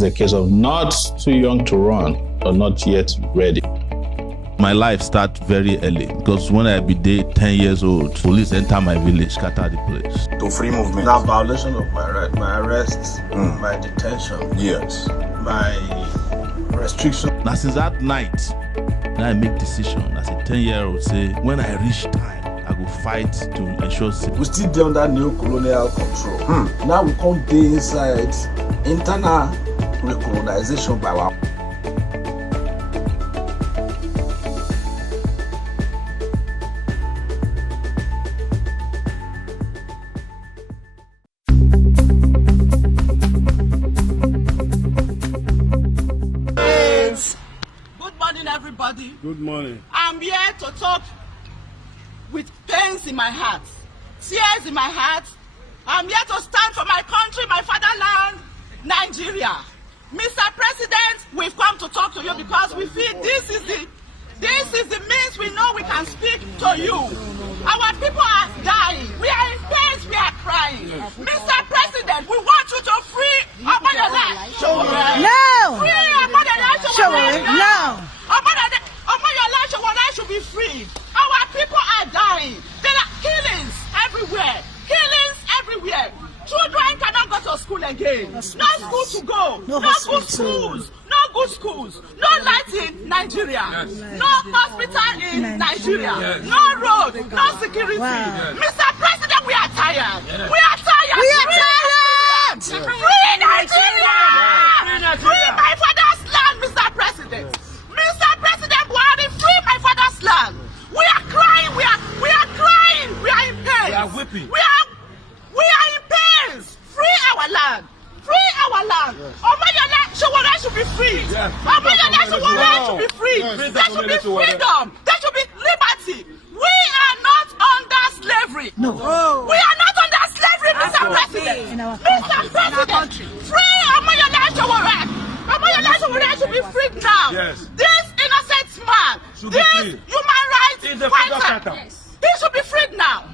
It's a case of not too young to run or not yet ready. My life started very early because when I be there 10 years old, police enter my village, scatter the place. To free movement. Now violation of my right, my arrest, my detention, Yes. my restriction. Now since that night, I make decision as a 10-year-old say, when I reach time, I go fight to ensure safety. We still dey under neo-colonial control. Now we come dey inside internal recolonization by our. Everybody. Good morning. I'm here to talk with pains in my heart, tears in my heart. I'm here to stand for my country, my fatherland, Nigeria. Mr. President, we've come to talk to you because we feel this is the means we know we can speak to you. Our people are dying. We are in pain. We are crying. Mr. President, we want you to free Omoyole Sowore. No! Free Omoyole Sowore. No! Omoyole Sowore should be free. Our people are dying. There are killings everywhere. Killings everywhere. Children cannot go to school again. No school to go. No good schools. No good schools. No light in Nigeria. No hospital in Nigeria. No road. No security. Mr. President, we are tired. We are tired. We are tired. Free Nigeria. Free my father's land, Mr. President. Mr. President Buhari, free my father's land. We are crying. We are crying. We are in pain. We are weeping. We are in pains. Free our land. Free our land. Omoyole Sowore should be free. Omoyole Sowore should be free. There should be freedom. There should be liberty. We are not under slavery. No. We are not under slavery, Mr. President. Mr. President, free Omoyole Sowore. Omoyole Sowore should be freed now. Yes. This innocent man, this human rights fighter, he should be freed now.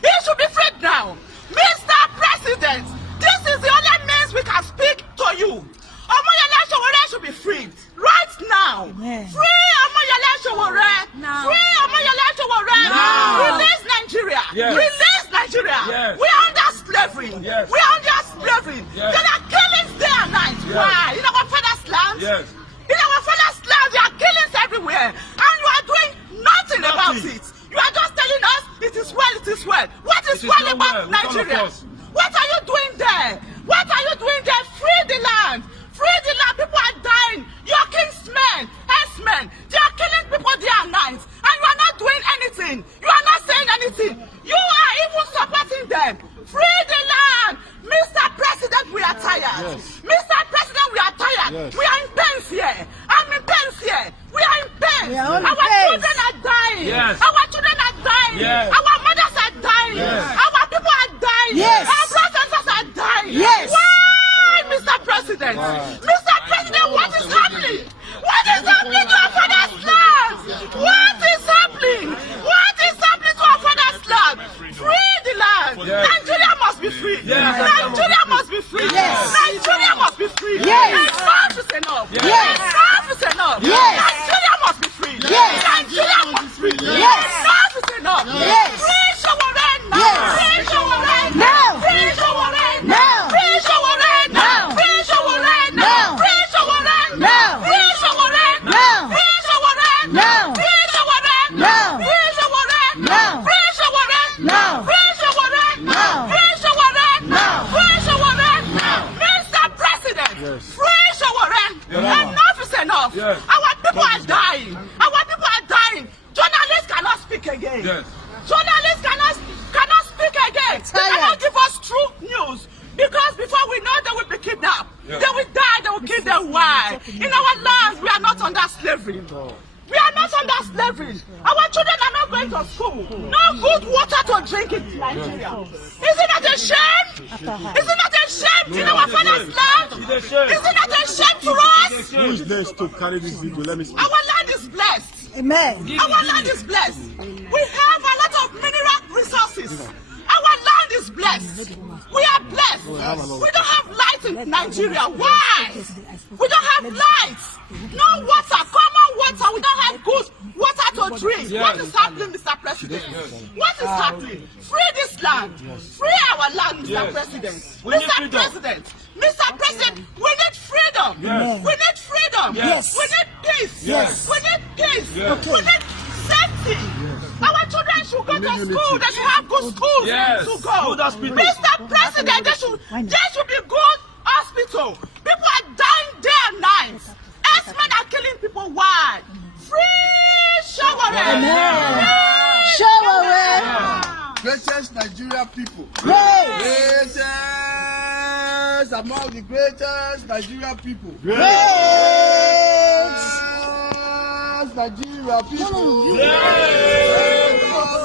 He should be freed now. Mr. President, this is the only means we can speak to you. Omoyole Sowore should be freed right now. Amen. Free Omoyole Sowore. Free Omoyole Sowore. Release Nigeria. Yes. Release Nigeria. Yes. We are under slavery. Yes. We are under slavery. Yes. There are killings day and night. Yes. Why? In our father's land? Yes. In our father's land, there are killings everywhere. And you are doing nothing about it. You are just telling us it is well, it is well. What is well about Nigeria? What are you doing there? What are you doing there? Free the land. Free the land. People are dying. Your kingsmen, herdsmen, they are killing people day and night. And you are not doing anything. You are not saying anything. You are even supporting them. Free the land. Mr. President, we are tired. Yes. Mr. President, we are tired. Yes. We are in pains here. I'm in pains here. We are in pains. We are all in Our pains. children are dying. Yes. Our children are dying. Yes. Our mothers are dying. Yes. Our people are dying. Yes. Our brothers and sisters are dying. Yes. Why, Mr. President? Mr. President, what is happening? What is happening to our father's land? What is happening? What is happening to our father's land? Free the land. Yes. Nigeria must be free. Yes. Nigeria must be free. Yes. Nigeria must be free. Yes. Enough is enough. Yes. Enough is enough. Yes. Nigeria must be free. Yes. Nigeria must be free. Yes. Enough is enough. Yes. Free Sowore now. Yes. Free Sowore No. now. Free Sowore now. No. Free Sowore now. No. Free Sowore now. No. Free Sowore now. No. Free Sowore now. No. Free Sowore now. No. Free Sowore now. No. Free Sowore No. now. Free Sowore No. Free Sowore No. Free Sowore No. Free Sowore Mr. President, free Sowore. Enough is enough. Yes. Our people are dying. Our people are dying. Journalists cannot speak again. Yes. Journalists cannot speak again. They cannot give us true news. Because before we know they will be kidnapped. Yes. They will die, they will kill them. Why? In our lands, we are not under slavery. We are not under slavery. Our children are not going to school. No good water to drink in Nigeria. Is it not a shame? Is it not a shame in our father's land? Is it not a shame to us? Who is next to carry this video? Let me see. Our land is blessed. Amen. Our land is blessed. We have a lot of mineral resources. Our land is blessed. blessed. We are blessed. We don't have light in Nigeria. Why? We don't have lights. No water, common water. We don't have good water to drink. What is happening, Mr. President? What is happening? Free this land. Free our land, Mr. President. Mr. President. Mr. President, we need freedom. We need freedom. We need peace. We need peace. We need safety. Our children should go to school. They should have good schools to go. Mr. President, there should be good hospital. People are dying day and night. X-men are killing people. Why? Free Sowore. Sowore. Greatest Nigeria people. Greatest among the greatest Nigeria people. Greatest Nigeria people.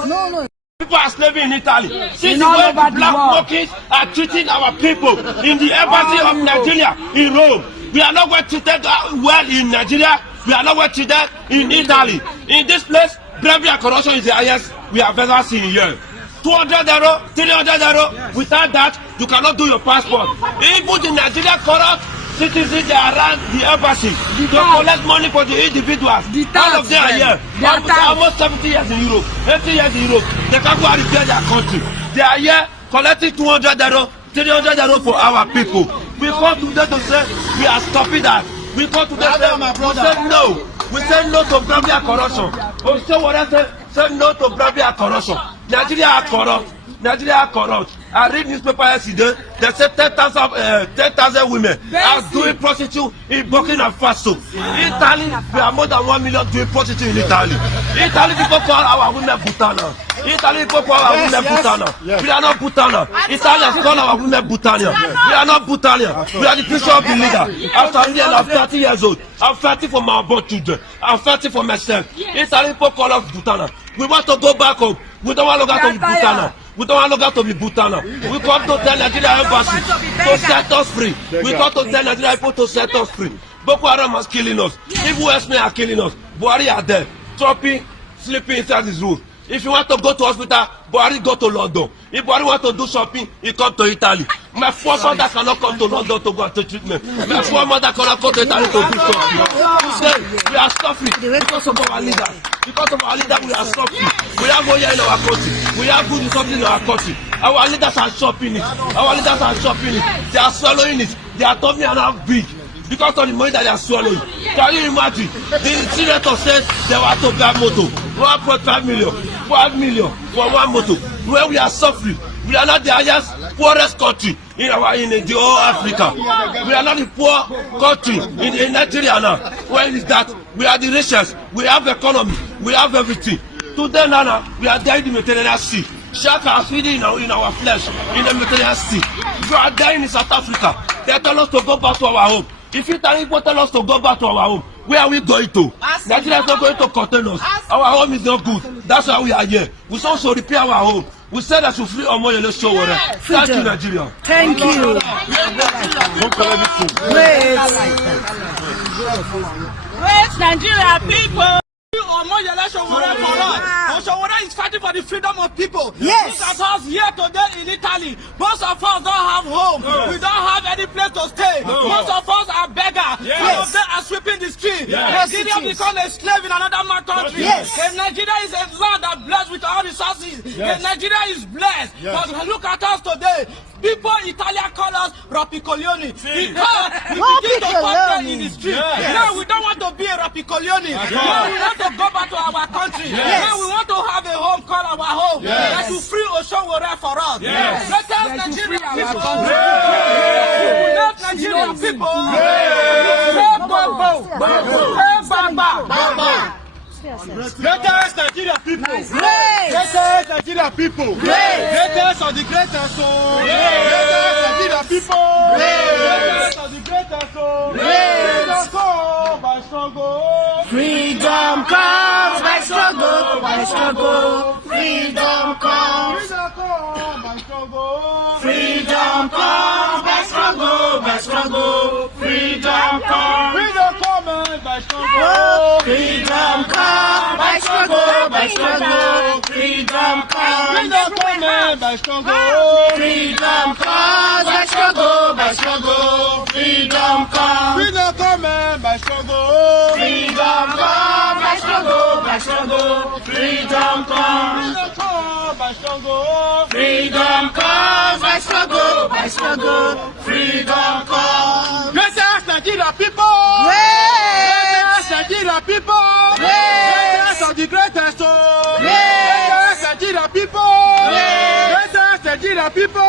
No. People are slaving in Italy. See the way the black markets are treating our people in the embassy of Nigeria in Rome. We are not well treated well in Nigeria. We are not well treated in Italy. In this place, bribery and corruption is the highest we have ever seen here. 200 euro, 300 euro. Without that, you cannot do your passport. Even the Nigerian corrupt citizens they are around the embassy to collect money for the individuals. All of them are here. Almost 70 years in Europe, 80 years in Europe. They can't go and repair their country. They are here collecting 200 euro, 300 euro for our people. We come today to say we are stopping that. We come today to say no. We say no to bribery and corruption. We say no to bribery and corruption. Nigeria are corrupt. Nigeria are corrupt. I read newspaper yesterday. They said 10,000 women are doing prostitution in Burkina Faso. Italy, we are more than 1 million doing prostitution in Italy. Italy people call our women Butana. Italy people call our women Butana. We are not Butana. Italians call our women Butania. We are not Butania. We are the future of the leader. I'm 30 years old. I'm 30 for my born children. I'm 30 for myself. Italy people call us Butana. We want to go back home. We don't want to go to Butana. We don't want to go to Butana. We come to tell Nigeria embassy to set us free. We come to tell Nigeria people to set us free. Boko Haram is killing us. Evil S-men are killing us. Buhari are there, chopping, sleeping inside his room. If you want to go to hospital, Buhari go to London. If Buhari want to do shopping, he come to Italy. My forefather cannot come to London to go and take treatment. My forefather cannot come to Italy to do shopping. Today, we are suffering because of our leaders. Because of our leaders, we are suffering. We have oil in our country. We have good something in our country. Our leaders are shopping it. Our leaders are shopping it. They are swallowing it. They are tummy and half big. Because of the money that they are swallowing. Can you imagine? The senator said they want to buy motor. 1.5 million, 5 million for one motor. Where we are suffering. We are not the highest, poorest country in the whole Africa. We are not the poor country in Nigeria now. Where is that? We are the richest. We have economy. We have everything. Today, Nana, we are there in the Mediterranean Sea. Sharks are feeding in our flesh in the Mediterranean Sea. We are dying in South Africa. They tell us to go back to our home. If Italy people tell us to go back to our home, where are we going to? Nigeria is not going to contain us. Our home is not good. That's why we are here. We also repair our home. We said that should free Omoyele Sowore. Thank you, Nigeria. Thank you. Great Nigeria people. Omoyele Sowore for us. Sowore is fighting for the freedom of people. Yes. Most of us here today in Italy, most of us don't have home. We don't have any place to stay. Most of us are beggars. Some of them are sweeping the street. Nigeria become a slave in another man country. Nigeria is a land that blessed with all resources. Nigeria is blessed. But look at us today. People in Italy call us Rapicolioni because we begin to fight in the street. No, we don't want to be a Rapicolioni. No, we want to go back to our country. No, we want to have a home called our home. That will free Sowore for us. Let us Nigerian people. Let Nigerian people. Greatest Nigeria people. Greatest Nigeria people. Greatest of the greatest. Greatest Nigeria people. Greatest of the greatest. Freedom comes by struggle. Freedom comes by struggle, by struggle. Freedom comes. Freedom comes by struggle, by struggle. Freedom comes. Freedom comes by struggle. Freedom comes by struggle, by struggle. Freedom comes. Freedom come by struggle. Freedom comes by struggle, by struggle. Freedom comes. Freedom come by struggle. Freedom comes by struggle, by struggle. Freedom comes. Freedom come by struggle. Freedom comes by struggle, by struggle. Freedom comes. Greatest Nigeria people. Greatest Nigeria people. Greatest of the greatest. Greatest Nigeria people. Greatest Nigeria people.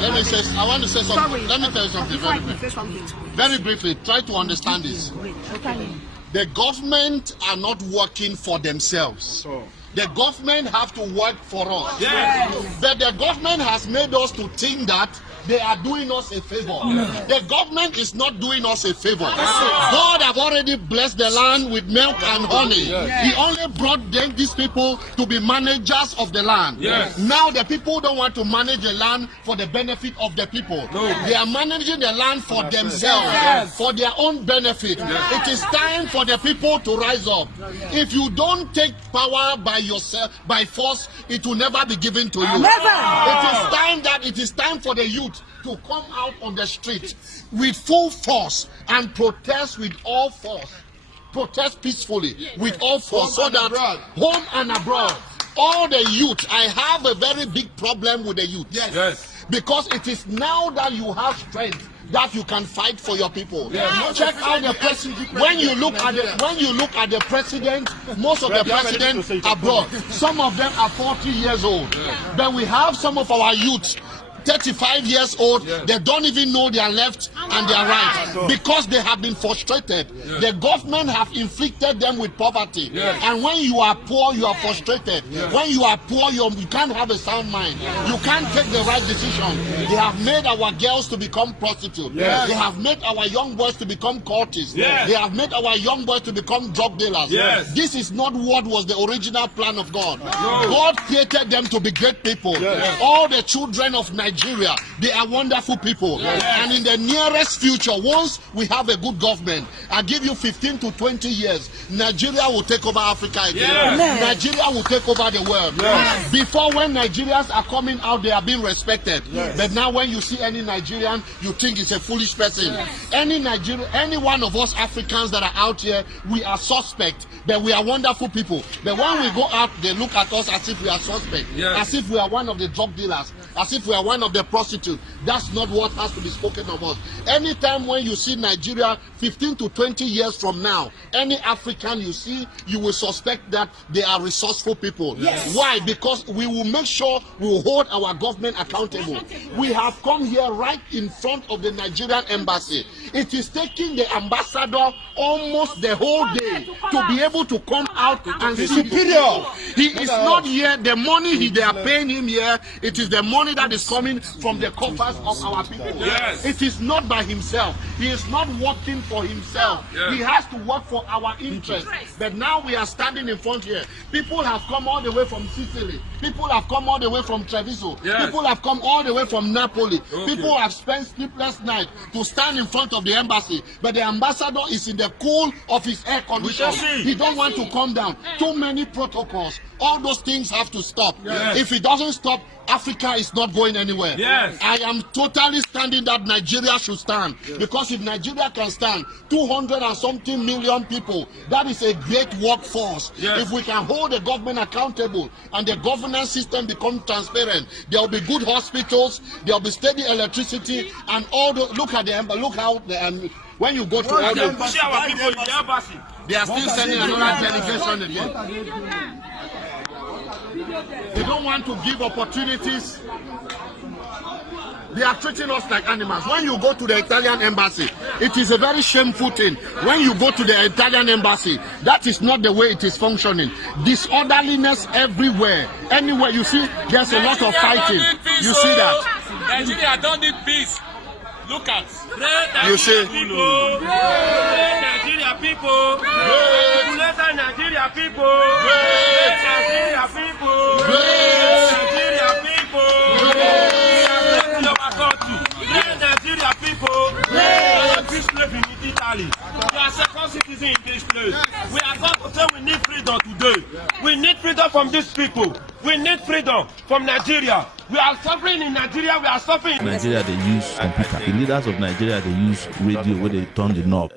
Let me say, I want to say something. Let me tell you something very briefly. Very briefly, try to understand this. The government are not working for themselves. The government have to work for us. But the government has made us to think that they are doing us a favor. The government is not doing us a favor. God have already blessed the land with milk and honey. He only brought them, these people, to be managers of the land. Now the people don't want to manage the land for the benefit of the people. They are managing the land for themselves, for their own benefit. It is time for the people to rise up. If you don't take power by yourself, by force, it will never be given to you. It is time for the youth to come out on the street with full force and protest with all force. Protest peacefully with all force, so that home and abroad, all the youth, I have a very big problem with the youth. Because it is now that you have strength that you can fight for your people. Check out the president. When you look at the president, most of the presidents abroad, some of them are 40 years old. But we have some of our youths 35 years old, they don't even know their left and their right because they have been frustrated. The government have inflicted them with poverty. And when you are poor, you are frustrated. When you are poor, you can't have a sound mind. You can't take the right decision. They have made our girls to become prostitutes. They have made our young boys to become cultists. They have made our young boys to become drug dealers. This is not what was the original plan of God. God created them to be great people. All the children of Nigeria, they are wonderful people. And in the nearest future, once we have a good government, I give you 15 to 20 years, Nigeria will take over Africa again. Nigeria will take over the world. Before, when Nigerians are coming out, they are being respected. But now when you see any Nigerian, you think it's a foolish person. Any Nigerian, any one of us Africans that are out here, we are suspect, but we are wonderful people. But when we go out, they look at us as if we are suspect, as if we are one of the drug dealers, as if we are one of the prostitutes. That's not what has to be spoken of us. Anytime when you see Nigeria 15 to 20 years from now, any African you see, you will suspect that they are resourceful people. Why? Because we will make sure we will hold our government accountable. We have come here right in front of the Nigerian embassy. It is taking the ambassador almost the whole day to be able to come out and superior. He is not here. The money they are paying him here, it is the money that is coming from the coffers of our people. It is not by himself. He is not working for himself. He has to work for our interest. But now we are standing in front here. People have come all the way from Sicily. People have come all the way from Treviso. People have come all the way from Napoli. People have spent sleepless nights to stand in front of the embassy. But the ambassador is in the cool of his air condition. He don't want to come down. Too many protocols. All those things have to stop. If it doesn't stop, Africa is not going anywhere. I am totally standing that Nigeria should stand. Because if Nigeria can stand 200 and something million people, that is a great workforce. If we can hold the government accountable and the governance system become transparent, there will be good hospitals, there will be steady electricity, and all the, look at the embassy, look how the when you go to all the embassy, they are still sending another delegation again. They don't want to give opportunities. They are treating us like animals. When you go to the Italian embassy, it is a very shameful thing. When you go to the Italian embassy, that is not the way it is functioning. Disorderliness everywhere. Anywhere you see, there's a lot of fighting. You see that? Nigeria don't need peace. Look at. You see? Nigeria people. Nigeria people. Nigeria people. Nigeria people. Nigeria people. This place in Italy. We are second citizen in this place. We are going to say we need freedom today. We need freedom. freedom from these people. We need freedom from Nigeria. We are suffering in Nigeria. We are suffering. Nigeria, they use computer. The leaders of Nigeria, they use radio where they turn the knob.